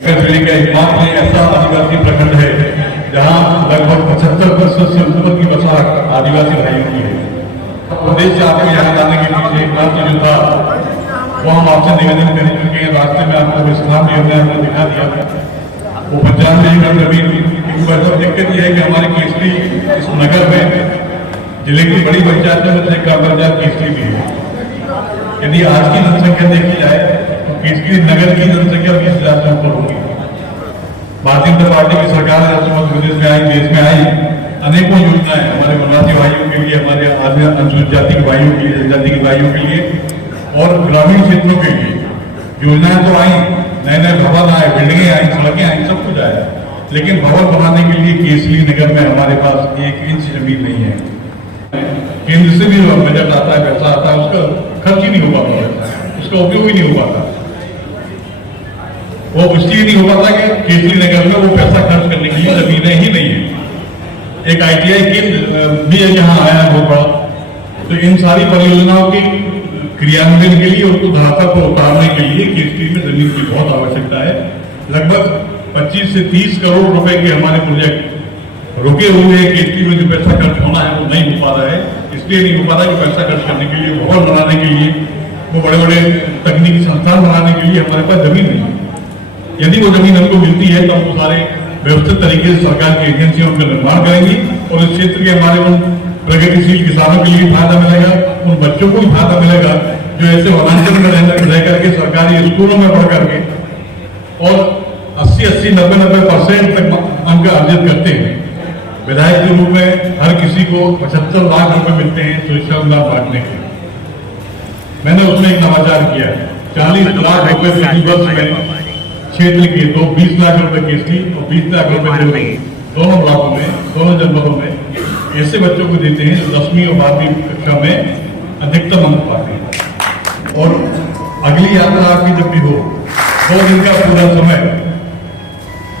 जिले का एकमात्र ऐसा आदिवासी प्रखंड है जहां लगभग 75% से ऊपर की बसाहट आदिवासी भाइयों की है। उद्देश्य आपको यहाँ लाने के पीछे एक जो था वो हम आपसे निवेदन कर चुके हैं। रास्ते में आपको विश्राम भी हमने आपको दिखा दिया। वो 95 एकड़ जमीन दिक्कत यह है कि हमारे केसरी इस नगर में जिले की बड़ी पंचायतों में से ग्राम पंचायत केसरी भी है। यदि आज की जनसंख्या देखी जाए तो केसरी नगर की जनसंख्या 20,000 से ऊपर होगी। भारतीय जनता पार्टी की सरकार जब मध्य प्रदेश में आई, देश में आई, अनेकों योजनाएं हमारे वनवासी भाइयों के लिए, हमारे अनुसूचित जाति के भाइयों के लिए, जनजाति के भाइयों के लिए और ग्रामीण क्षेत्रों के लिए योजनाएं तो आई, नए नए भवन आए, बिल्डिंगें आई, सड़कें आई, सब कुछ आया, लेकिन भवन बनाने के लिए केसरी नगर में हमारे पास 1 इंच जमीन नहीं है। केंद्र से भी बजट आता है, पैसा आता है, उसका खर्च ही नहीं हो पाता, उसका उपयोग ही नहीं हो पाता। वो पुष्टि नहीं हो पाता कि केसरी नगर में वो पैसा खर्च करने के लिए जमीनें ही नहीं है। एक ITI केंद्र भी है जहां आया है बहुत बड़ा। तो इन सारी परियोजनाओं की क्रियान्वयन के लिए, उसको धरातल पर उतारने के लिए केसरी में जमीन की बहुत आवश्यकता है। लगभग 25 से 30 करोड़ रुपए के हमारे प्रोजेक्ट रुके हुए हैं। केसरी में जो पैसा खर्च होना है वो नहीं हो पा रहा है। इसलिए नहीं हो पा रहा है कि पैसा खर्च करने के लिए, भवन बनाने के लिए, वो बड़े बड़े तकनीकी संस्थान बनाने के लिए हमारे पास जमीन नहीं है। यदि वो जमीन हमको मिलती है तो हम वो सारे व्यवस्थित तरीके से सरकार की एजेंसियों का निर्माण करेंगी और इस क्षेत्र के हमारे उन प्रगतिशील किसानों के लिए फायदा मिलेगा, उन बच्चों को भी फायदा मिलेगा जो ऐसे वनांचल में रह करके सरकारी स्कूलों में पढ़ करके और 80, 90% तक अंक अर्जित करते हैं। विधायक के रूप में हर किसी को 75 लाख रुपए मिलते हैं सुरक्षा अनुदान बांटने के। मैंने उसमें एक नवाचार किया, 40 लाख रुपए प्रति वर्ष में क्षेत्र के 20 लाख रुपए केसरी और 20 लाख रुपए दोनों ब्लॉकों में, दोनों जनपदों में ऐसे बच्चों को देते हैं जो 10वीं और 12वीं कक्षा में अधिकतम अंक पाते हैं। और अगली यात्रा आपकी जब भी हो, 2 दिन का पूरा समय,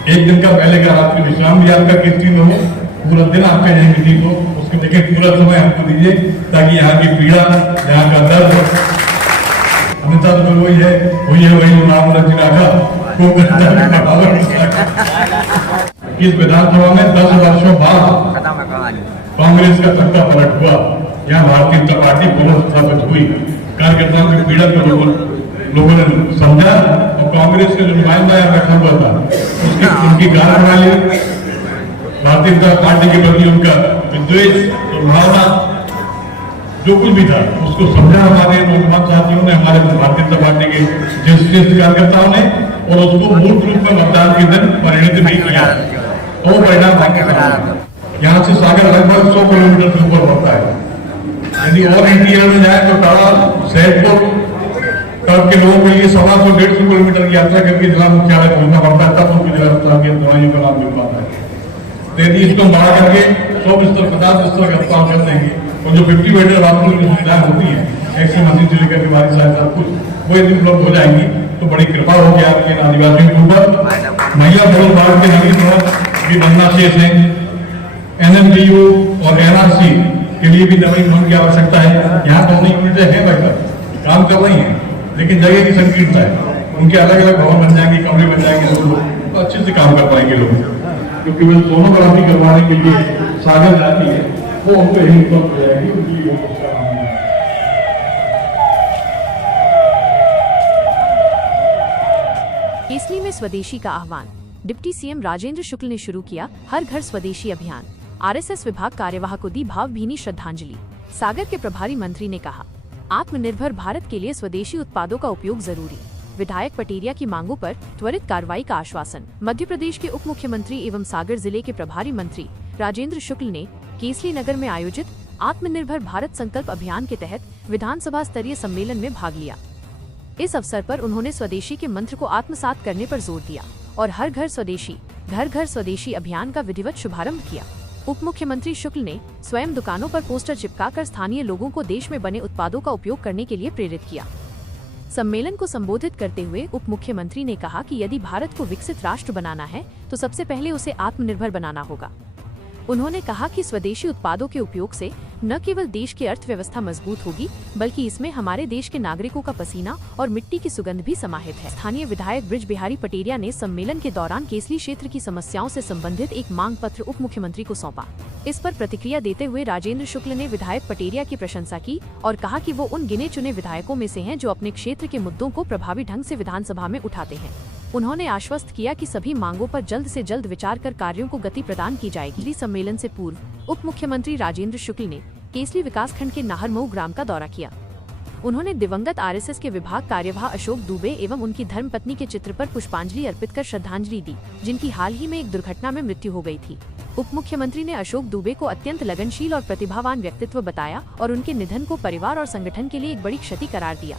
1 दिन का पहले का रात की विश्राम भी आपका केसरी में हो, पूरा दिन आपका यहीं व्यतीत हो, उसके देखिए पूरा समय आपको दीजिए ताकि यहाँ की पीड़ा, यहाँ का दर्द हमेशा तो वही है वही नाम रखा इस विधानसभा में 10 वर्षों बाद कांग्रेस का सत्ता पलट हुआ। यहाँ भारतीय जनता पार्टी पुनर्स्थापित हुई। कार्यकर्ताओं की पीड़ा को लोगों ने समझा और कांग्रेस के जो नुमाइंदा यहाँ बैठा हुआ था उनकी गाल बना ली। भारतीय जनता पार्टी के प्रति उनका विद्वेष और भावना जो कुछ भी था उसको समझा हमारे नौजवान साथियों ने, हमारे भारतीय जनता पार्टी के ज्येष्ठ कार्यकर्ताओं ने, और उसको मूल रूप में मतदान के दिन परिणित भी किया। तो परिणाम यहाँ से सागर लगभग 100 किलोमीटर से ऊपर पड़ता है। यदि और इंटीरियर में जाए तो टाड़ा सैदपुर तरफ के लोगों के लिए 125-150 किलोमीटर की यात्रा करके जिला मुख्यालय पहुंचना पड़ता है, तब उनकी जिला अस्पताल की दवाइयों का लाभ मिल पाता है। तो यदि इसको बढ़ा करके 100 बिस्तर, 50 बिस्तर का अस्पताल कर देंगे और जो 50 बेड हॉस्पिटल की सुविधाएं होती है, एक्स-रे मशीन से लेकर बीमारी सहायता कुछ, वो यदि उपलब्ध हो जाएंगी तो बड़ी कृपा होगी आपके आदिवासियों के ऊपर। महिला बल भारत के नवीन भी बनना शेष है। NMDU और NRC के लिए भी नवीन भवन की आवश्यकता है। यहाँ तो नई यूनिटें हैं भाई, काम कर रही हैं, लेकिन जगह की संकीर्णता है। उनके अलग अलग भवन बन जाएंगे, कमरे बन जाएंगे, तो अच्छे से काम कर पाएंगे लोग। क्योंकि वो सोनोग्राफी करवाने के लिए सागर जाती है, वो उनको यही उपलब्ध हो जाएगी, उनके लिए। केसरी में स्वदेशी का आह्वान। डिप्टी CM राजेंद्र शुक्ल ने शुरू किया हर घर स्वदेशी अभियान। RSS विभाग कार्यवाह को दी भावभीनी श्रद्धांजलि। सागर के प्रभारी मंत्री ने कहा, आत्मनिर्भर भारत के लिए स्वदेशी उत्पादों का उपयोग जरूरी। विधायक पटेरिया की मांगों पर त्वरित कार्रवाई का आश्वासन। मध्य प्रदेश के उप मुख्यमंत्री एवं सागर जिले के प्रभारी मंत्री राजेंद्र शुक्ल ने केसरी नगर में आयोजित आत्मनिर्भर भारत संकल्प अभियान के तहत विधानसभा स्तरीय सम्मेलन में भाग लिया। इस अवसर पर उन्होंने स्वदेशी के मंत्र को आत्मसात करने पर जोर दिया और हर घर स्वदेशी, घर घर स्वदेशी अभियान का विधिवत शुभारंभ किया। उप मुख्यमंत्री शुक्ल ने स्वयं दुकानों पर पोस्टर चिपकाकर स्थानीय लोगों को देश में बने उत्पादों का उपयोग करने के लिए प्रेरित किया। सम्मेलन को संबोधित करते हुए उप मुख्यमंत्री ने कहा कि यदि भारत को विकसित राष्ट्र बनाना है तो सबसे पहले उसे आत्मनिर्भर बनाना होगा। उन्होंने कहा कि स्वदेशी उत्पादों के उपयोग से न केवल देश की अर्थव्यवस्था मजबूत होगी बल्कि इसमें हमारे देश के नागरिकों का पसीना और मिट्टी की सुगंध भी समाहित है। स्थानीय विधायक ब्रिज बिहारी पटेरिया ने सम्मेलन के दौरान केसली क्षेत्र की समस्याओं से संबंधित एक मांग पत्र उप मुख्यमंत्री को सौंपा। इस पर प्रतिक्रिया देते हुए राजेंद्र शुक्ल ने विधायक पटेरिया की प्रशंसा की और कहा कि वो उन गिने चुने विधायकों में से हैं जो अपने क्षेत्र के मुद्दों को प्रभावी ढंग से विधानसभा में उठाते हैं। उन्होंने आश्वस्त किया कि सभी मांगों पर जल्द से जल्द विचार कर कार्यों को गति प्रदान की जाएगी। सम्मेलन से पूर्व उप मुख्यमंत्री राजेंद्र शुक्ल ने केसली विकासखंड के नाहरमऊ ग्राम का दौरा किया। उन्होंने दिवंगत आरएसएस के विभाग कार्यवाह अशोक दुबे एवं उनकी धर्मपत्नी के चित्र पर पुष्पांजलि अर्पित कर श्रद्धांजलि दी, जिनकी हाल ही में एक दुर्घटना में मृत्यु हो गई थी। उप मुख्यमंत्री ने अशोक दुबे को अत्यंत लगनशील और प्रतिभावान व्यक्तित्व बताया और उनके निधन को परिवार और संगठन के लिए एक बड़ी क्षति करार दिया।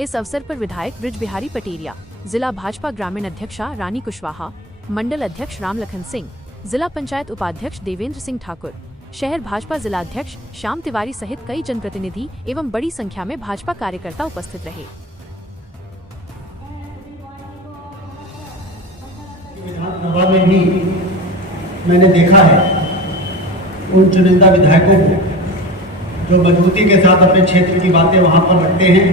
इस अवसर पर विधायक ब्रिज बिहारी पटेरिया, जिला भाजपा ग्रामीण अध्यक्षा रानी कुशवाहा, मंडल अध्यक्ष रामलखन सिंह, जिला पंचायत उपाध्यक्ष देवेंद्र सिंह ठाकुर, शहर भाजपा जिला अध्यक्ष श्याम तिवारी सहित कई जनप्रतिनिधि एवं बड़ी संख्या में भाजपा कार्यकर्ता उपस्थित रहे। विधानसभा में भी मैंने देखा है उन चुनिंदा विधायकों को जो मजबूती के साथ अपने क्षेत्र की बातें वहां पर रखते हैं।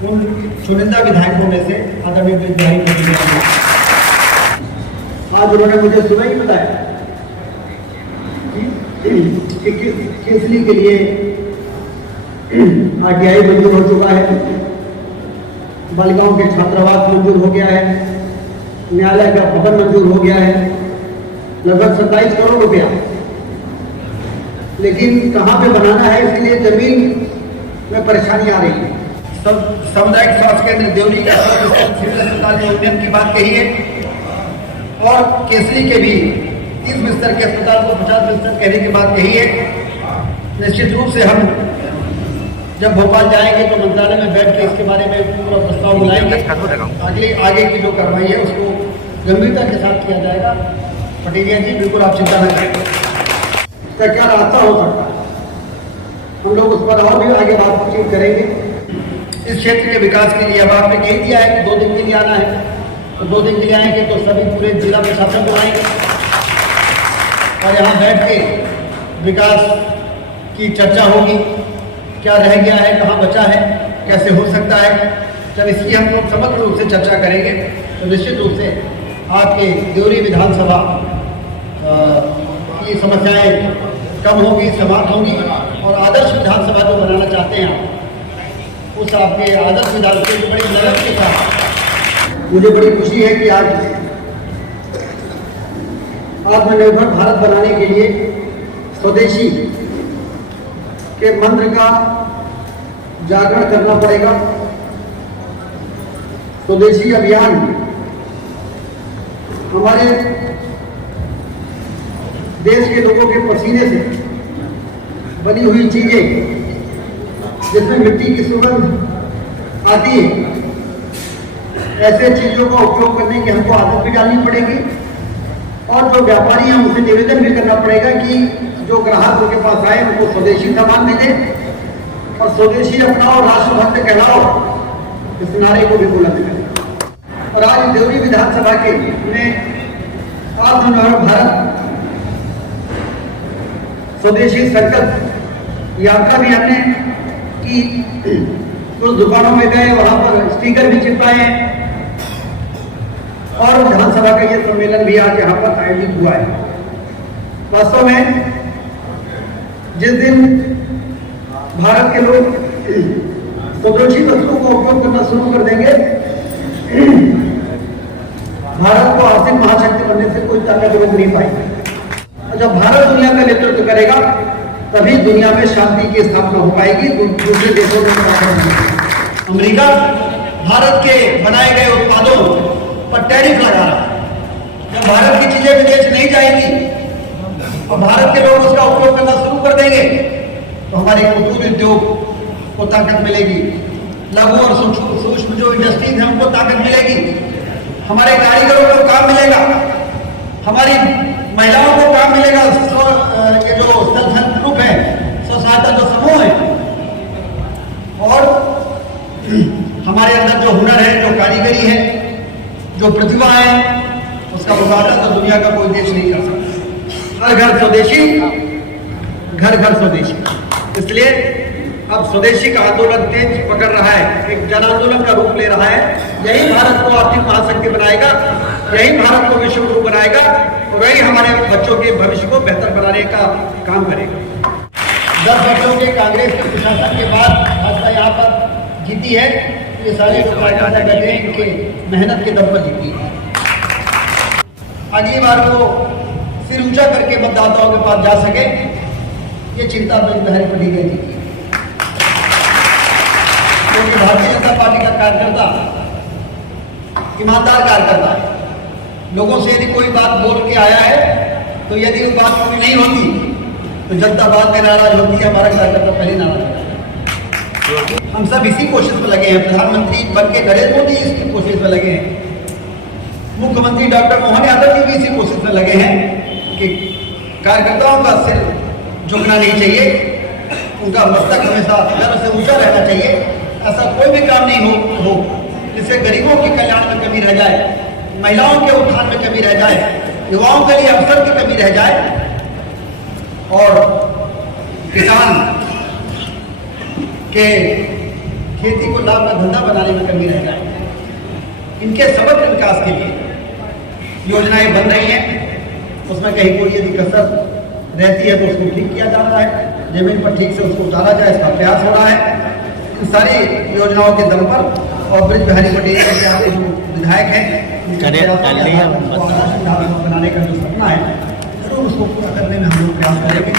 उन चुनिंदा विधायकों में से आदरणीय ब्रिज बिहारी पटेरिया आज उन्होंने मुझे सुबह ही बताया कि केसली के लिए आरटीआई मंजूर हो चुका है, बालिकाओं के छात्रावास मंजूर हो गया है, न्यायालय का भवन मंजूर हो गया है, लगभग 27 करोड़ रुपया। लेकिन कहाँ पे बनाना है इसके लिए जमीन में परेशानी आ रही है। सामुदायिक स्वास्थ्य केंद्र देवरी का सिविल अस्पताल में उन्नयन की बात कही है और केसरी के भी 30 बिस्तर के अस्पताल को 50 बिस्तर कहने की बात कही है। निश्चित रूप से हम जब भोपाल जाएंगे तो मंत्रालय में बैठ के इसके बारे में पूरा प्रस्ताव मिलाएंगे। आगे की जो कार्रवाई है उसको गंभीरता के साथ किया जाएगा। पटेरिया जी बिल्कुल आप चिंता न करें। इसका क्या रास्ता हो सकता है, हम लोग उस पर और भी आगे बातचीत करेंगे। इस क्षेत्र के विकास के लिए अब आपने कह दिया है कि 2 दिन के लिए आना है, तो 2 दिन के लिए आएंगे तो सभी पूरे जिला में शासन बुलाएंगे और यहाँ बैठ के विकास की चर्चा होगी। क्या रह गया है, कहाँ बचा है, कैसे हो सकता है, जब इसकी हम लोग समग्र रूप से चर्चा करेंगे तो निश्चित रूप से आपके देवरी विधानसभा की समस्याएं कम होंगी, समाप्त होंगी और आदर्श विधानसभा जो बनाना चाहते हैं उस आपके आदर्श विधानसभा की बड़ी मदद के साथ मुझे बड़ी खुशी है कि आज आत्मनिर्भर भारत बनाने के लिए स्वदेशी के मंत्र का जागरण करना पड़ेगा। स्वदेशी अभियान हमारे देश के लोगों के पसीने से बनी हुई चीजें जिसमें मिट्टी की सुगंध आती है, ऐसे चीजों का उपयोग करने की हमको आदत भी डालनी पड़ेगी और जो व्यापारी हैं उसे निवेदन भी करना पड़ेगा कि जो ग्राहक उनके पास आए उनको स्वदेशी सामान मिले और स्वदेशी अपनाओ राष्ट्रभक्त कहलाओ, इस नारे को भी बुलंद करें। और आज देवरी विधानसभा के में आत्मनिर्भर भारत स्वदेशी संकल्प यात्रा भी हमने की। कुछ दुकानों में गए, वहां पर स्टिकर भी चिपकाए और विधानसभा का ये सम्मेलन भी आज यहाँ पर आयोजित हुआ है। वास्तव में जिस दिन भारत के लोग स्वदेशी वस्तुओं का उपयोग करना शुरू कर देंगे, भारत को आर्थिक महाशक्ति बनने से कोई ताकत रोक नहीं पाएगी। जब भारत दुनिया का नेतृत्व करेगा तभी दुनिया में शांति की स्थापना हो पाएगी। दूसरे देशों में अमेरिका भारत के बनाए गए उत्पादों पर टैरिफ लगा रहा है। जब भारत की चीजें विदेश नहीं जाएंगी और भारत के लोग उसका उपयोग करना शुरू कर देंगे तो हमारे कुटीर उद्योग को ताकत मिलेगी, लघु और सूक्ष्म जो इंडस्ट्रीज है उनको ताकत मिलेगी, हमारे कारीगरों को काम मिलेगा, हमारी महिलाओं को काम मिलेगा। ये जो सेल्फ हेल्प ग्रुप है, स्व सहायता जो समूह है और हमारे अंदर जो हुनर है, जो कारीगरी है, जो प्रतिभा है, उसका मुकाबला तो दुनिया का कोई देश नहीं कर सकता। हर घर स्वदेशी, घर घर स्वदेशी। इसलिए अब स्वदेशी का आंदोलन तेज पकड़ रहा है, एक जन आंदोलन का रूप ले रहा है। यही भारत को आर्थिक महाशक्ति बनाएगा, यही भारत को विश्व गुरु बनाएगा और वही हमारे बच्चों के भविष्य को बेहतर बनाने का काम करेगा। 10 वर्षों के कांग्रेस के प्रशासन के बाद भाजपा यहाँ पर जीती है। ये सारे लोग बैठे हैं, इनके मेहनत के दम पर जीती है। अगली बार वो सिर ऊंचा करके मतदाताओं के पास जा सके, ये चिंता ब्रज बिहारी पटेल की थी। क्योंकि भारतीय जनता पार्टी का कार्यकर्ता ईमानदार कार्यकर्ता है। लोगों से यदि कोई बात बोल के आया है तो यदि वो बात पूरी नहीं होती तो जनता बाद में नाराज होती है, हमारा कार्यकर्ता पहले नाराज होता है। हम सब इसी कोशिश में लगे हैं, प्रधानमंत्री बन के नरेंद्र मोदी इसी कोशिश में लगे हैं, मुख्यमंत्री डॉक्टर मोहन यादव जी भी इसी कोशिश में लगे हैं कि कार्यकर्ताओं का सिर झुकना नहीं चाहिए, उनका मस्तक हमेशा गर्व से ऊंचा रहना चाहिए। ऐसा कोई भी काम नहीं हो जिससे गरीबों के कल्याण में कमी रह जाए, महिलाओं के उत्थान में कमी रह जाए, युवाओं के लिए अवसर की कमी रह जाए और किसान के खेती को लाभ का धंधा बनाने में कमी रह जाए। इनके समग्र विकास के लिए योजनाएं बन रही हैं, उसमें कहीं कोई यदि कसर रहती है तो उसको ठीक किया जा रहा है, जमीन पर ठीक से उसको उतारा जाए, इसका प्रयास हो रहा है। इन सारी योजनाओं के दम पर और ब्रज बिहारी पटेल के जो विधायक हैं बनाने का जो सपना है जरूर उसको पूरा करने में हम लोग प्रयास करेंगे।